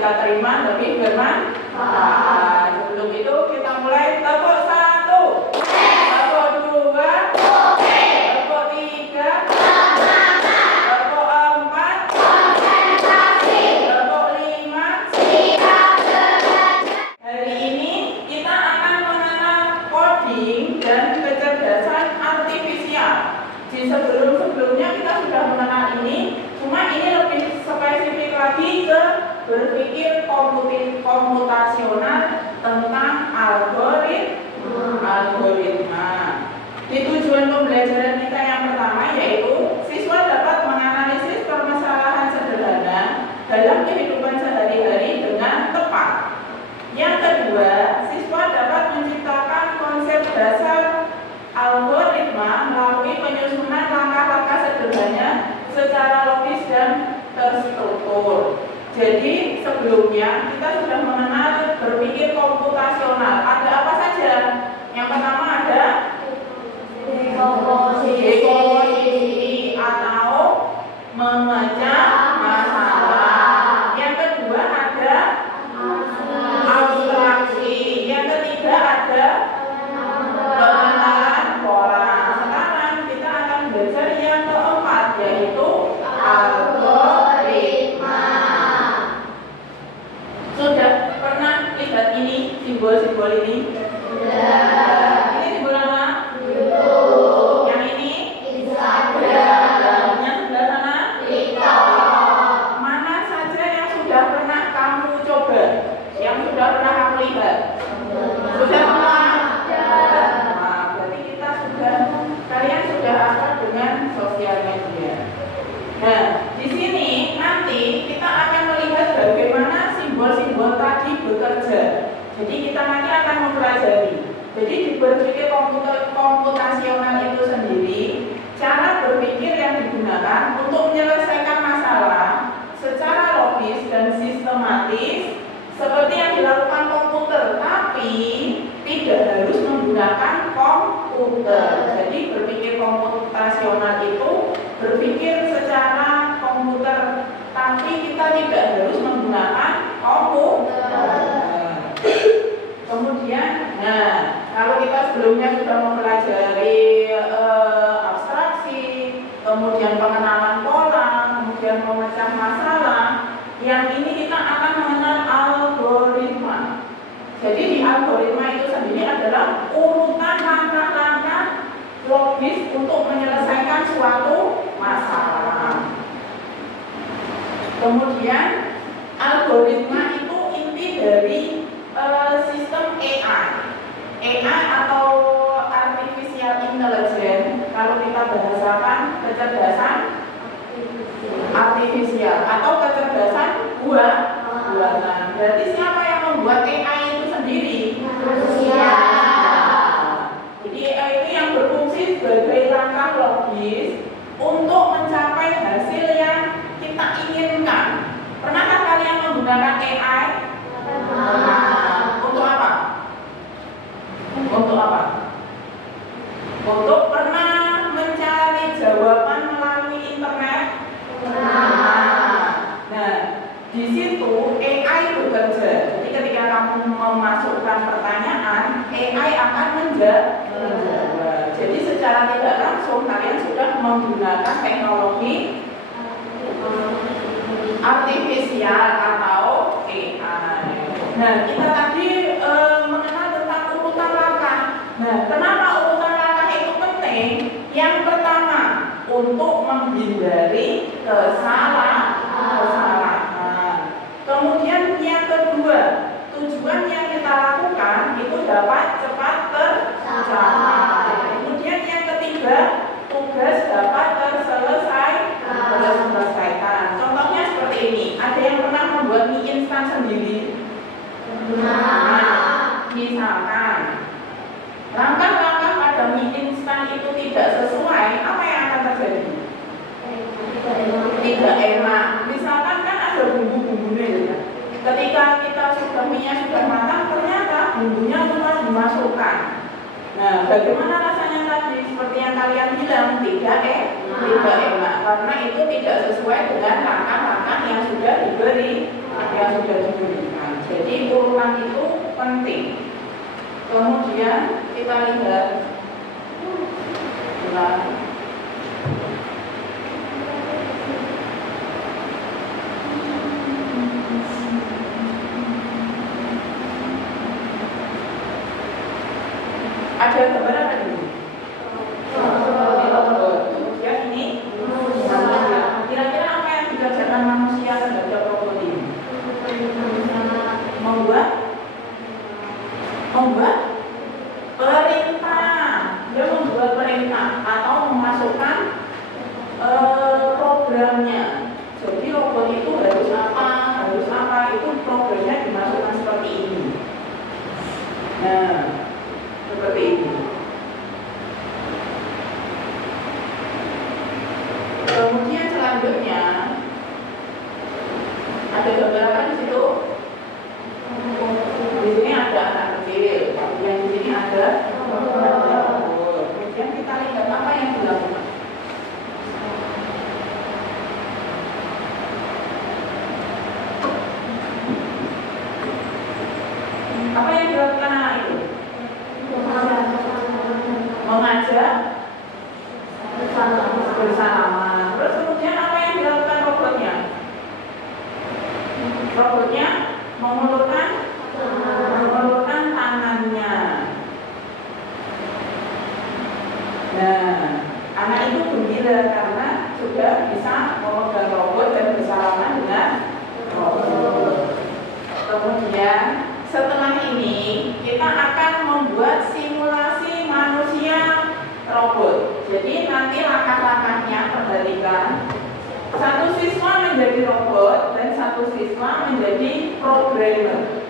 kita terima lebih bermanfaat. Sebelum itu kita mulai tepuk 1, tepuk 2, tepuk 3, tepuk 4, tepuk 5. Hari ini kita akan mengenal coding dan kecerdasan artifisial. Di sebelumnya kita sudah mengenal ini, cuma ini lebih spesifik lagi ke berpikir komputasional tentang algoritma. Di tujuan pembelajaran kita yang pertama yaitu siswa dapat menganalisis permasalahan sederhana dalam kehidupan sehari-hari dengan tepat. Yang kedua, siswa dapat menciptakan konsep dasar algoritma melalui penyusunan langkah-langkah sederhana secara logis dan terstruktur. Jadi sebelumnya kita sudah mengenal berpikir komputasional. Ada apa saja? Yang pertama ada dekomposisi atau memecah masalah. Yang kedua ada abstraksi. Yang ketiga ada pengenalan pola. Sekarang kita akan belajar yang keempat yaitu algoritma. Sudah pernah lihat ini simbol-simbol ini? Sudah. Ini simbol apa? YouTube. Yang ini? Instagram. Yang sebelah sana? TikTok. Mana saja yang sudah pernah kamu coba? Yang sudah pernah kamu lihat? Sudah pernah? Nah, berarti kalian sudah akrab dengan sosial media. Nah, di sini nanti kita akan melihat bagaimana simbol-simbol tadi bekerja. Jadi kita nanti akan mempelajari. Jadi di berpikir komputasional itu sendiri, cara berpikir yang digunakan untuk menyelesaikan masalah secara logis dan sistematis seperti yang dilakukan komputer, tapi tidak harus menggunakan komputer. Jadi berpikir komputasional itu berpikir secara komputer, tapi kita tidak harus menggunakan komputer. Kemudian, kalau kita sebelumnya sudah mempelajari abstraksi, kemudian pengenalan pola, kemudian memecah masalah, yang ini kita akan mengenal algoritma. Jadi di algoritma itu sendiri adalah urutan langkah-langkah logis untuk menyelesaikan suatu masalah. Kemudian algoritma itu inti dari sistem AI atau artificial intelligence. Kalau kita bahasakan kecerdasan artifisial atau kecerdasan buatan. Berarti siapa yang membuat AI itu sendiri? Manusia. Jadi AI itu yang berfungsi sebagai langkah logis untuk mencapai hasil yang kita inginkan. Pernahkah kalian menggunakan AI? Untuk apa? Untuk apa? Untuk pernah mencari jawaban melalui internet? Nah, di situ AI bekerja. Jadi ketika kamu memasukkan pertanyaan, AI akan menjawab. Jadi secara tidak langsung kalian sudah menggunakan teknologi artifisial atau AI. Nah, kita tadi mengenal tentang urutan langkah. Nah, kenapa urutan langkah itu penting? Yang pertama, untuk menghindari kesalahan. Kemudian yang kedua, tujuan yang kita lakukan itu dapat cepat tercapai. Kemudian yang ketiga, tugas dapat terselesaikan. Contohnya seperti ini. Ada yang pernah membuat mie instan sendiri? Misalkan langkah-langkah pada mie instan itu tidak sesuai, apa yang akan terjadi? Tidak enak. Misalkan kan ada bumbu-bumbunya ya. Ketika kita mie-nya sudah matang, ternyata bumbunya lupa dimasukkan. Nah, bagaimana rasanya tadi? Seperti yang kalian bilang, tidak enak karena itu tidak sesuai dengan langkah-langkah yang sudah kita lihat. Nah, ada gambar apa ini? Kemudian ini manusia. Kira-kira apa yang dikerjakan manusia terhadap robot ini? Membuat perintah. Dia membuat perintah atau memasukkan programnya. Jadi robot itu harus apa itu programnya dimasukkan seperti ini. Nah, seperti ini. Kemudian selanjutnya ada gambar apa di situ? Di sini ada anak kecil, yang di sini ada. Kemudian kita lihat apa yang dilakukan. Apa yang dilakukan anak itu? Mengajak bersama. Terus kemudian apa yang dilakukan robotnya? Robotnya mengulurkan tangannya. Nah, anak itu gembira karena sudah bisa memegang robot dan bersalaman dengan robot. Kemudian setelah ini kita akan membuat simulasi manusia robot. Jadi nanti langkah-langkahnya perhatikan. Satu siswa menjadi robot dan satu siswa menjadi programmer.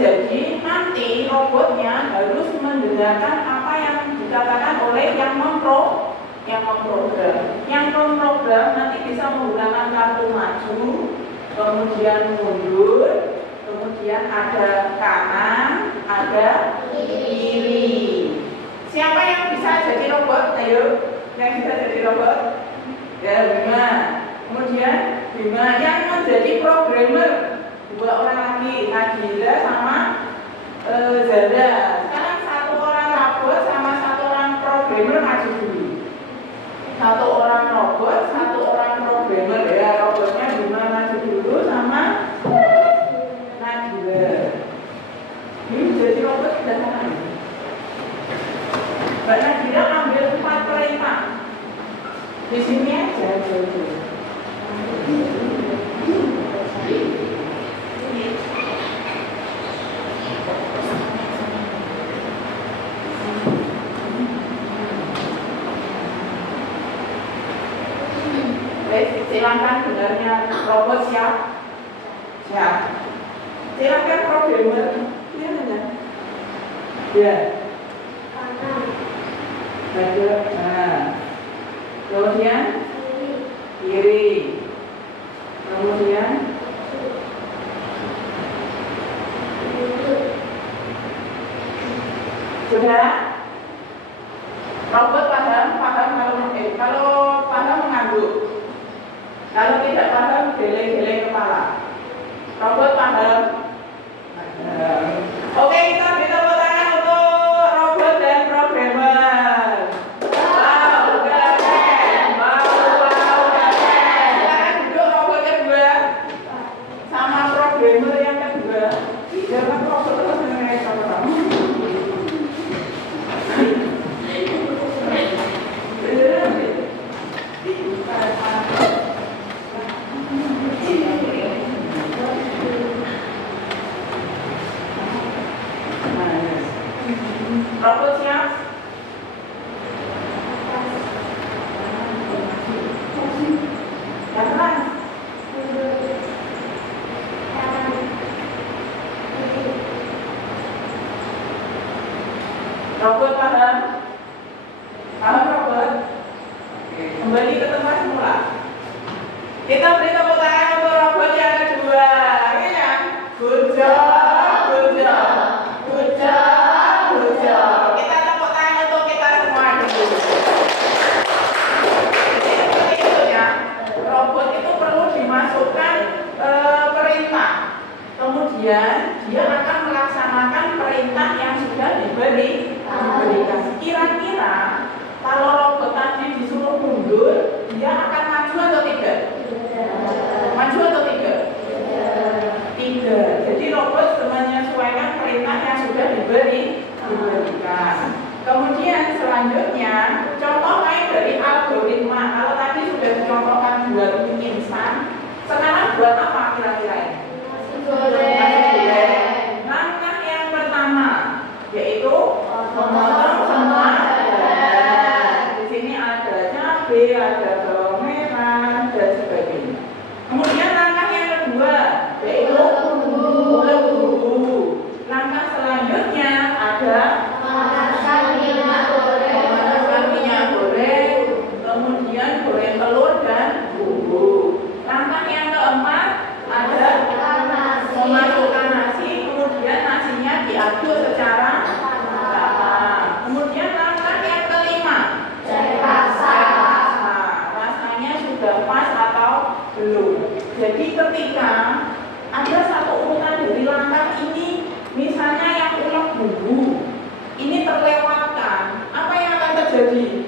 Jadi nanti robotnya harus mendengarkan apa yang dikatakan oleh yang memprogram. Yang memprogram nanti bisa menggunakan kartu maju, kemudian mundur, kemudian ada kanan, ada kiri. Siapa yang bisa jadi robot? Ayo, yang bisa jadi robot? Ya, Bima. Kemudian Bima yang menjadi programmer. Dua orang lagi, Nagila sama Zara. Sekarang satu orang robot sama satu orang programmer maju dulu. Satu orang robot, satu orang programmer. Ya, robotnya Bima maju dulu sama Nagila. Ini jadi robot sudah mana? Mbak Nagila ambil 4 perintah. Di sini aja jauh-jauh. Silakan benarnya robot siap. Silakan programmer. Lihat aja. Ya. Nah. Kemudian kiri. Kemudian sudah. Robot paham kalau paham mengangguk. Kalau tidak paham, geleng-geleng kepala. Robot paham? Oke, kita beri tepuk tangan untuk robot dan programmer. Wow, keren. Wow, keren. Silakan duduk robotnya dua sama programmer yang kedua. Jangan robot terus mengenai sama-sama. diberikan. Kemudian selanjutnya contoh lain dari algoritma. Kalau tadi sudah dicontohkan buat mie instan, sekarang buat apa kira-kira? Nasi goreng. Langkah yang pertama yaitu memotong semua bahan. Di sini ada cabai, ada bawang merah dan sebagainya. Kemudian langkah yang kedua yaitu ulek bumbu. Langkah selanjutnya ada memanaskan minyak goreng, kemudian goreng telur dan bumbu. Langkah yang keempat ada memasukkan nasi, kemudian nasinya diaduk secara rata. Kemudian langkah yang kelima rasa, rasanya sudah pas atau belum. Jadi ketika ada satu urutan dari langkah ini, misalnya yang ulek bumbu ini terlewatkan, apa yang akan terjadi?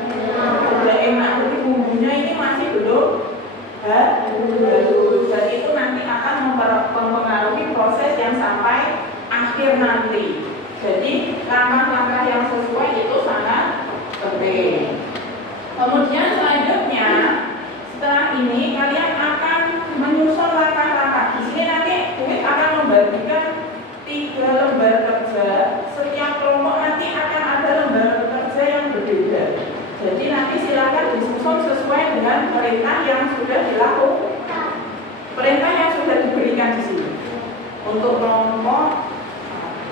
Tidak enak, jadi bumbunya ini masih belum halus. Dan itu nanti akan mempengaruhi proses yang sampai akhir nanti. Jadi langkah-langkah yang sesuai itu sangat penting. Kemudian selanjutnya setelah ini kalian akan menyusun langkah-langkah. Di sini nanti Uwit akan membagikan 3 lembar kerja. Setiap kelompok nanti akan ada lembar kerja yang berbeda. Jadi nanti silakan disusun sesuai dengan perintah yang sudah dilakukan. Perintah yang sudah diberikan di sini. Untuk kelompok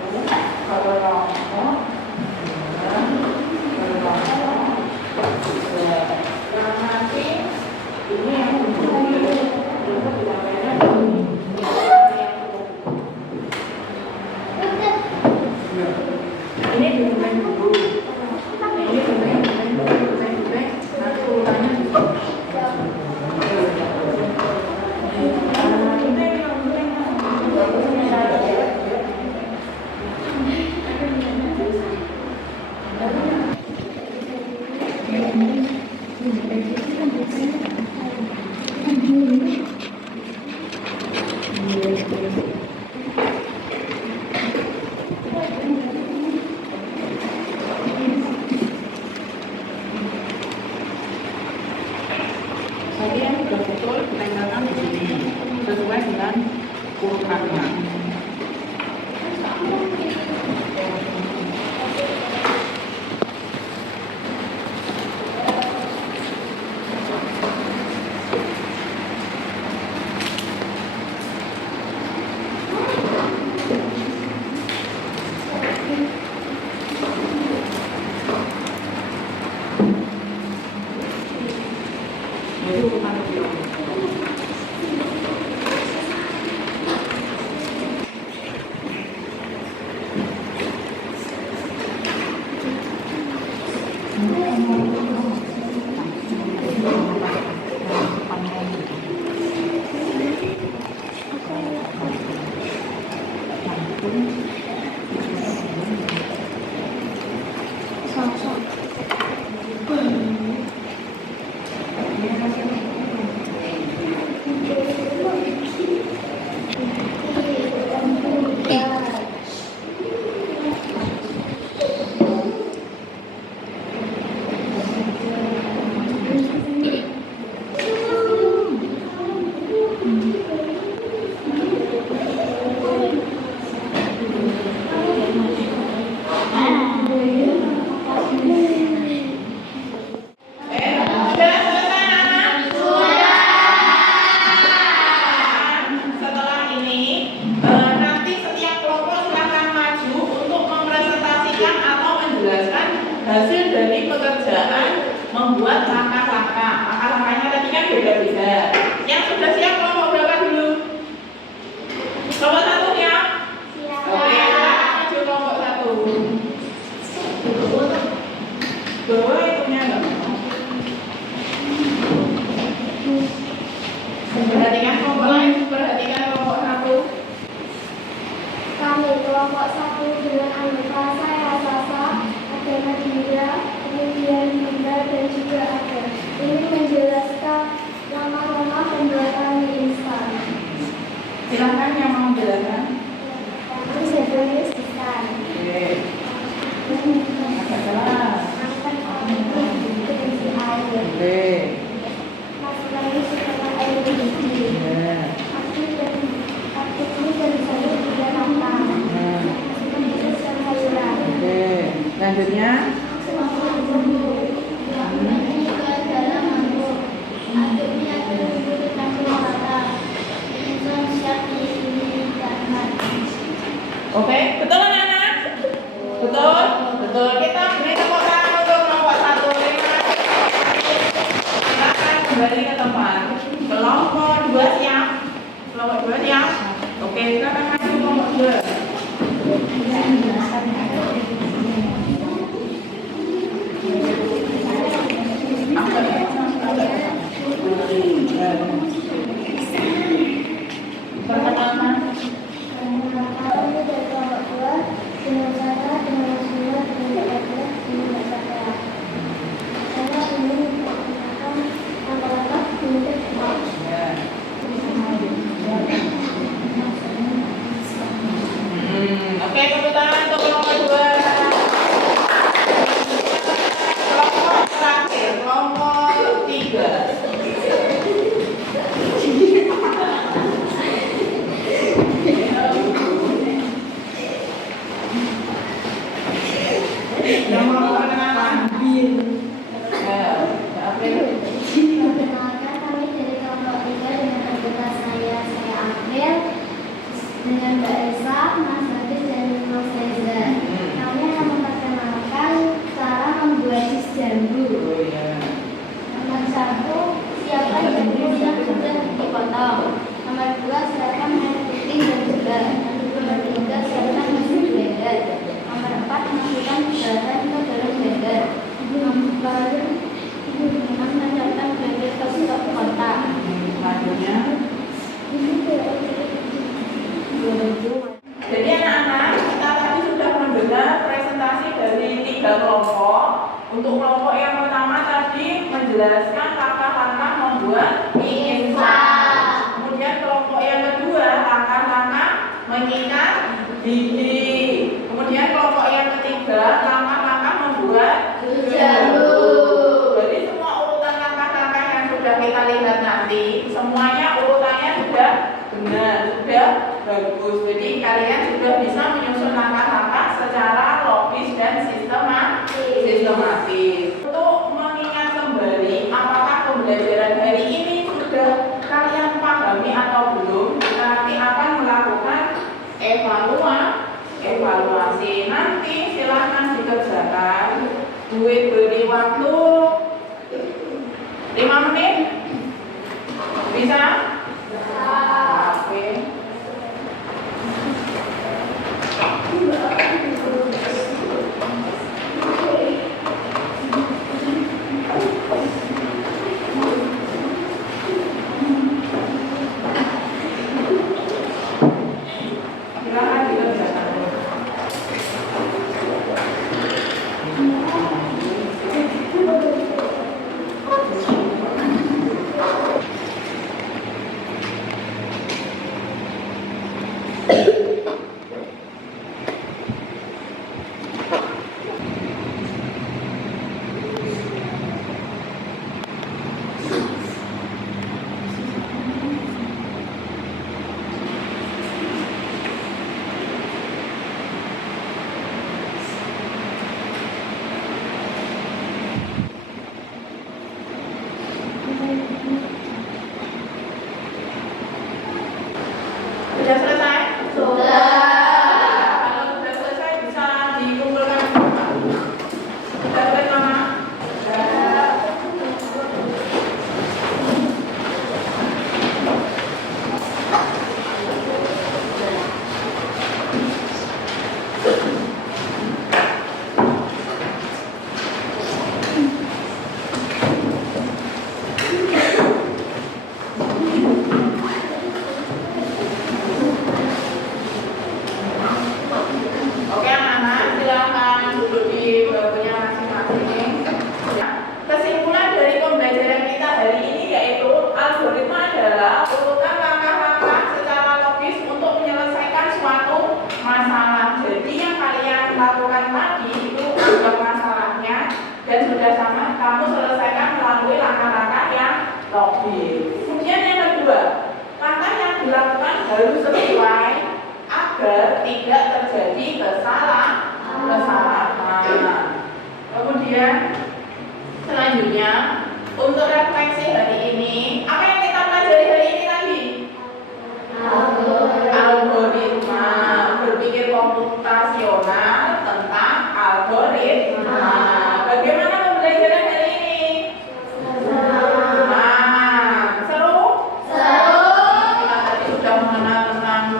1, kelompok 2, kelompok 3. Yang nanti ini yang ini dimulai dulu. Ini dimulai nanti urutannya jadi yang sudah betul ditempelkan di sini sesuai dengan urutannya. Jadi urutan kedua. Hasil dari pekerjaan membuat langkah-langkah. Langkah-langkahnya tadi kan beda-beda. Yang sudah siap kelompok berapa dulu? Kelompok 1 ya? Siap. Oke, maju kelompok 1. Bawa itunya enggak? Perhatikan kelompok lain, perhatikan kelompok 1. Kami kelompok 1 dengan anggota saya Sasa, ada Nadira, kemudian Dinda dan juga ada. Ini menjelaskan langkah-langkah pembuatan mie instan. Silakan yang mau menjelaskan. Ini saya tulis instan. Oke, betul anak-anak? Betul? Betul. Kita beri tepuk tangan untuk kelompok 1. Terima kasih. Silakan kembali ke tempat. Kelompok 2 siap? Kelompok 2 siap? Oke, silakan maju kelompok 2. Perkenalkan. Kami dari kelompok 2 dengan saya, dengan Rasulullah, dengan Rasulullah, dengan saya. Saya ingin memperkenalkan langkah-langkah menuju ke Oke, tepuk tangan untuk kelompok 2. Kelompok terakhir, kelompok 3. Yang mau perkenalan? Perkenalkan kami dari kelompok 3 dengan anggota saya April, dengan Mbak Esa, Mas Batis, dan Mas Reza. Kami akan memperkenalkan cara membuat jus jambu. Oh iya. Nomor 1, siapkan jambu yang sudah dipotong. Nomor 2, siapkan air putih dan gula. Nomor 3, siapkan mesin blender. Nomor 4, masukkan garam ke dalam blender. Nomor 6, menyiapkan blender ke stok kotak. Selanjutnya. Jadi anak-anak, kita tadi sudah mendengar presentasi dari 3 kelompok. Untuk kelompok yang pertama tadi menjelaskan langkah-langkah membuat mie instan. Kemudian kelompok yang kedua langkah-langkah menyikat gigi. Kemudian kelompok yang ketiga langkah-langkah membuat jus jambu. Jadi semua urutan langkah-langkah yang sudah kita lihat nanti, semuanya urutannya sudah benar, sudah bagus. Jadi kalian sudah bisa menyusun langkah-langkah secara logis dan sistematis. Untuk mengingat kembali apakah pembelajaran hari ini sudah kalian pahami atau belum, kita nanti akan melakukan evaluasi. Nanti silahkan dikerjakan. Duit beri waktu 5 menit. Bisa? Oke. Silakan dikerjakan. Sudah selesai? Sudah. Kalau sudah selesai bisa dikumpulkan semua. Sudah selesai Mama? Sudah. Oke anak-anak, silakan duduk di bangkunya masing-masing. Kesimpulan dari pembelajaran kita hari ini yaitu algoritma adalah urutan langkah-langkah secara logis untuk menyelesaikan suatu masalah. Jadi yang kalian lakukan tadi itu anggap masalahnya dan sudah sama kamu selesaikan melalui langkah-langkah yang logis. Kemudian yang kedua, langkah yang dilakukan harus sesuai agar tidak terjadi kesalahan. Kemudian selanjutnya untuk refleksi hari ini, apa yang kita pelajari hari ini tadi? Algoritma berpikir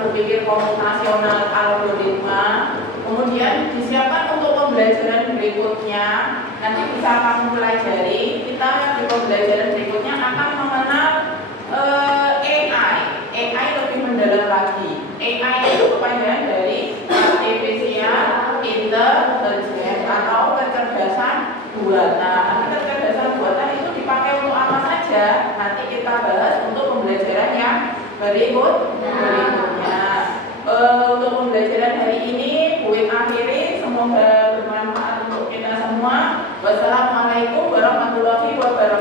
berpikir komputasional algoritma. Kemudian disiapkan untuk pembelajaran berikutnya. Nanti bisa kamu pelajari. Kita di pembelajaran berikutnya akan mengenal AI. AI lebih mendalam lagi. AI itu kepanjangan dari Artificial Intelligence atau kecerdasan buatan. Nanti kecerdasan buatan itu dipakai untuk apa saja? Nanti kita bahas untuk pembelajaran yang berikutnya. Untuk pembelajaran hari ini, Bu akhiri. Semoga bermanfaat untuk kita semua. Wassalamualaikum warahmatullahi wabarakatuh.